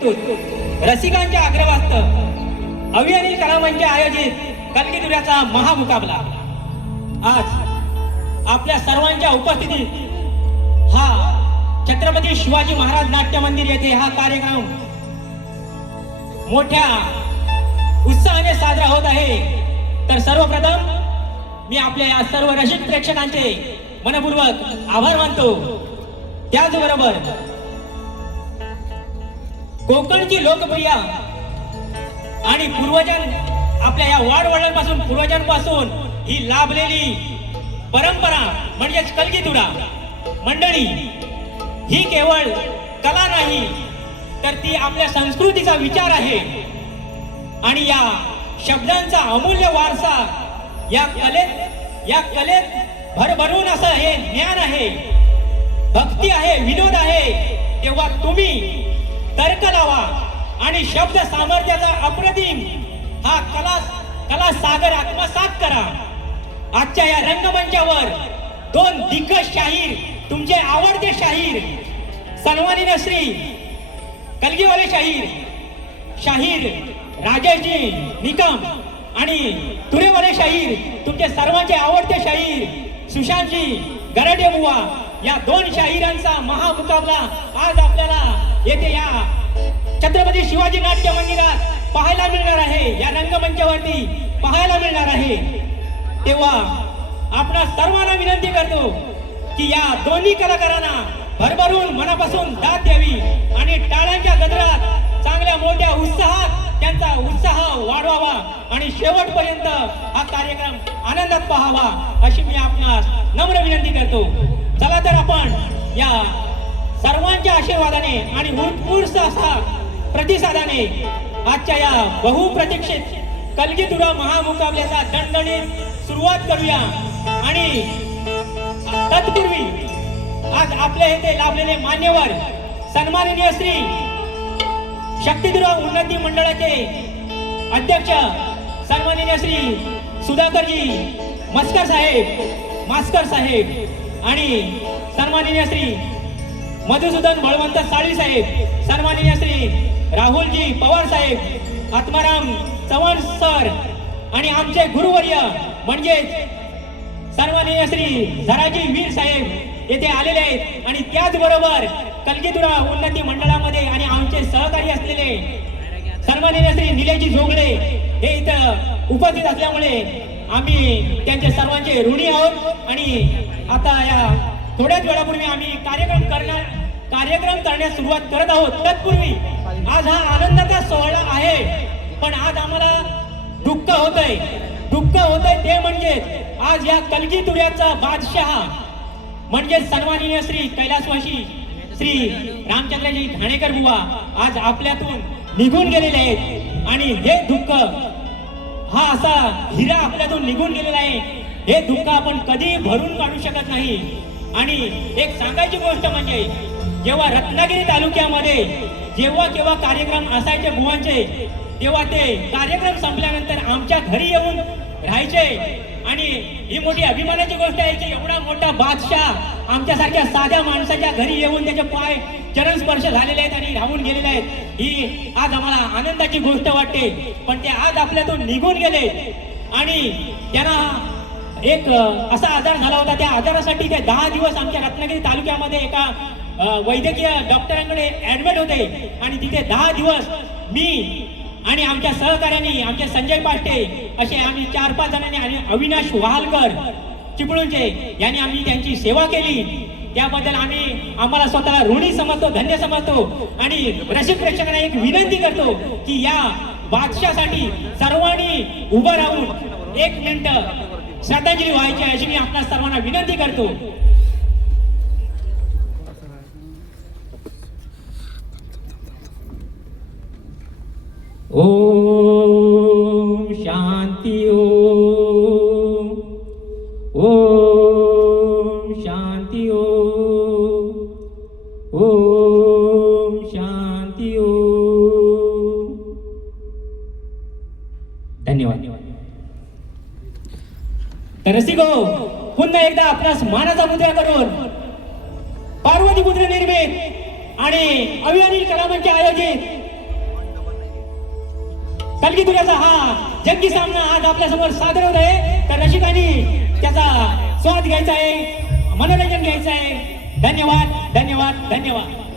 रसिकांच्या आग्रहास्तव अभियानी कलामंच आयोजित कलगीतुऱ्याचा महामुकाबला आज आपल्या सर्वांच्या उपस्थितीत हा छत्रपती शिवाजी महाराज नाट्य मंदिर येथे हा कार्यक्रम मोठ्या उत्साहाने साजरा होत आहे। तर सर्वप्रथम मी आपल्या या सर्व रसिक प्रेक्षकांचे मनपूर्वक आभार मानतो। त्याचबरोबर कोकणची लोकप्रिय आणि आपल्या या वाडवडिलांपासून पूर्वजांपासून ही लाभलेली परंपरा म्हणजेच कलगीतुरा मंडळी ही केवळ कला नाही तर ती आपल्या संस्कृतीचा विचार आहे आणि या शब्दांचा अमूल्य वारसा या कलेत भरभरून असं हे ज्ञान आहे, भक्ती आहे, विनोद आहे। तेव्हा तुम्ही तर्क लावा आणि शब्द सामर्थ्याचा अप्रतिम हा कला सागर आत्मसात करा। आजच्या या रंगमंचावर दोन दिग्गज शाहीर, तुमचे आवडते शाहीर सन्माननीय श्री कलगीवाले शाहीर राजेशजी निकम आणि तुरेवाले शाहीर तुमचे सर्वांचे आवडते शाहीर सुशांतजी गराडे बुवा, या दोन शाहिरांचा महामुकाबला आज आपल्याला येथे या छत्रपती शिवाजी नाट्य मंदिरात पाहायला मिळणार आहे, या रंगमंचावरती पाहायला मिळणार आहे। तेव्हा आपणा सर्वांना विनंती करतो की या दोन्ही कलाकारांना भरभरून मनापासून दाद द्यावी आणि टाळ्यांच्या गजरात चांगल्या मोठ्या उत्साहात त्यांचा उत्साह वाढवावा आणि शेवटपर्यंत हा कार्यक्रम आनंदात पाहावा अशी मी आपणास नम्र विनंती करतो। चला तर आपण या सर्वांच्या आशीर्वादाने आणि उत्स्फूर्त असा प्रतिसादाने आजच्या या बहुप्रतीक्षित कलगीतुरा महामुकाबल्याचा दणदणीत सुरुवात करूया। आणि तत्पूर्वी आज आपल्या येथे लाभलेले मान्यवर सन्माननीय श्री शक्तितुरा उन्नती मंडळाचे अध्यक्ष सन्माननीय श्री सुधाकरजी मास्कर साहेब आणि सन्माननीय श्री मधुसूदन बळवंत साळी साहेब, सन्माननीय श्री राहुलजी पवार साहेब, आत्माराम चव्हाण सर आणि आमचे गुरुवर्य म्हणजे सन्माननीय श्री झराजी वीर साहेब येथे आलेले आहेत। आणि त्याचबरोबर कलगीतुरा उन्नती मंडळामध्ये आणि आमचे सहकारी असलेले सन्माननीय श्री निलेशजी जोगळे हे इथं उपस्थित असल्यामुळे आम्ही त्यांचे सर्वांचे ऋणी आहोत। आणि आता या थोड्याच वेळापूर्वी आम्ही कार्यक्रम करण्यास सुरुवात करत आहोत। तत्पूर्वी आज हा आनंदाचा सोहळा आहे, पण आज आम्हाला दुःख होतंय ते म्हणजे आज या कलगीतुऱ्याचा बादशाह म्हणजे सन्माननीय श्री कैलासवासी श्री रामचंद्रजी ठाणेकर बुवा आज आपल्यातून निघून गेलेले आहेत। आणि हे दुःख हा असा हिरा आपल्यातून निघून गेलेला आहे, हे दुःख आपण कधी भरून काढू शकत नाही। आणि एक सांगायची गोष्ट म्हणजे जेव्हा रत्नागिरी तालुक्यामध्ये जेव्हा कार्यक्रम असायचे बुवांचे, तेव्हा ते कार्यक्रम संपल्यानंतर आमच्या घरी येऊन राहायचे। आणि ही मोठी अभिमानाची गोष्ट आहे की एवढा मोठा बादशाह आमच्यासारख्या साध्या माणसाच्या घरी येऊन त्याचे पाय चरण स्पर्श झालेले आहेत आणि राहून गेलेले आहेत। ही आज आम्हाला आनंदाची गोष्ट वाटते, पण ते आज आपल्यातून निघून गेले आणि त्यांना एक असा आजार झाला होता, त्या आजारासाठी ते 10 दिवस आमच्या रत्नागिरी तालुक्यामध्ये एका वैद्यकीय डॉक्टरांकडे ऍडमिट होते। आणि तिथे 10 दिवस मी आणि आमच्या सहकार्यांनी आमचे संजय पाटे असे आम्ही 4-5 जणांनी आणि अविनाश वाहलकर चिपळूणचे यांनी आम्ही त्यांची सेवा केली। त्याबद्दल आम्हाला स्वतःला ऋणी समजतो, धन्य समजतो। आणि रसिक प्रेक्षकांना एक विनंती करतो की या बादशाहसाठी सर्वांनी उभं राहून 1 मिनिट श्रद्धांजली व्हायची अशी मी आपल्या सर्वांना विनंती करतो। ओम शांती ओम शांती ओम शांती ओम। धन्यवाद। तर रसिको पुन्हा एकदा आपल्यास मानाचा मुद्रा करून पार्वती पुत्र निर्मित आणि अभियानी कलामंच आयोजित कलगीतुऱ्याचा हा जंगी सामना आज आपल्या समोर सादर होत आहे. तर रसिकांनी त्याचा स्वाद घ्यायचा आहे, मनोरंजन घ्यायचं आहे. धन्यवाद धन्यवाद धन्यवाद.